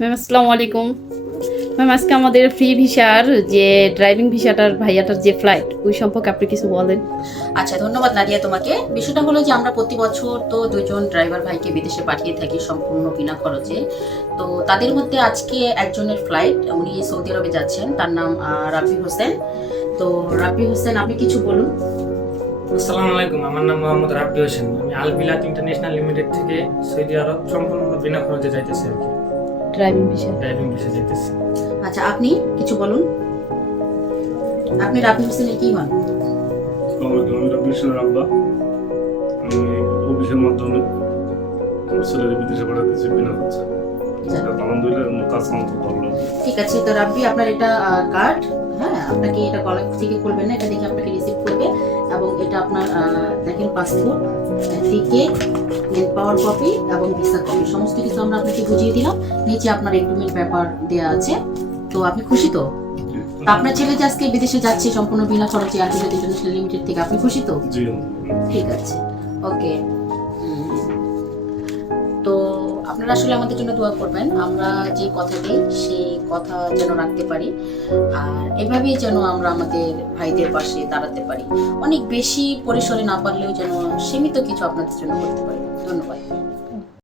Ma'am আসসালামু আলাইকুম। Ma'am আজকে আমাদের ফ্রি ভিসার যে ড্রাইভিং ভিসাটার ভাইয়াটার যে ফ্লাইট ওই সম্পর্কে আপনি কিছু বলেন। আচ্ছা, ধন্যবাদ নাদিয়া তোমাকে। বিষয়টা হলো যে আমরা প্রতি বছর তো দুজন ড্রাইভার ভাইকে বিদেশে পাঠিয়ে থাকি সম্পূর্ণ বিনা খরচে। তো তাদের মধ্যে আজকে একজনের ফ্লাইট, উনি সৌদি আরবে যাচ্ছেন, তার নাম রাফি হোসেন। তো রাফি হোসেন, আপনি কিছু বলুন। আসসালামু আলাইকুম, আমার নাম মোহাম্মদ রাব্বি হোসেন। আমি আল বিলাত ইন্টারন্যাশনাল লিমিটেড থেকে সৌদি আরব সম্পূর্ণ বিনা খরচে যাইতেছি আর কি। ড্রাইভিং ভিসা ড্রাইভিং ভিসা যাইতেছি। আচ্ছা, আপনি কিছু বলুন। আপনি রাফি হোসেনের কি হন? আমি রাব্বি হোসেনের আব্বা। আমি অফিসের মাধ্যমে আমার ছেলের বিদেশে পাঠাতেছি বিনা খরচে। আলহামদুলিল্লাহ কাজ কাম খুব ভালো। ঠিক আছে, তো রাব্বি আপনার এটা কার্ড। হ্যাঁ, আপনাকে এটা কলেজ থেকে করবেন না, এটা দেখে আপনাকে রিসিভ করবে। এবং এটা আপনার দেখেন পাসপোর্ট, টিকেট, পাওয়ার কপি এবং ভিসা কপি সমস্ত কিছু আমরা আপনাকে বুঝিয়ে দিলাম। নিচে আপনার এগ্রিমেন্ট পেপার দেওয়া আছে। তো আপনি খুশি তো? তো আপনার ছেলে যে আজকে বিদেশে যাচ্ছে সম্পূর্ণ বিনা খরচে আলটিমেট ইন্টারন্যাশনাল লিমিটেড থেকে, আপনি খুশি তো? জি। ঠিক আছে, ওকে। তো আপনারা আসলে আমাদের জন্য দোয়া করবেন, আমরা যে কথা দিই সেই কথা যেন রাখতে পারি, আর এভাবেই যেন আমরা আমাদের ভাইদের পাশে দাঁড়াতে পারি। অনেক বেশি পরিসরে না পারলেও যেন সীমিত কিছু আপনাদের জন্য করতে পারি। ধন্যবাদ।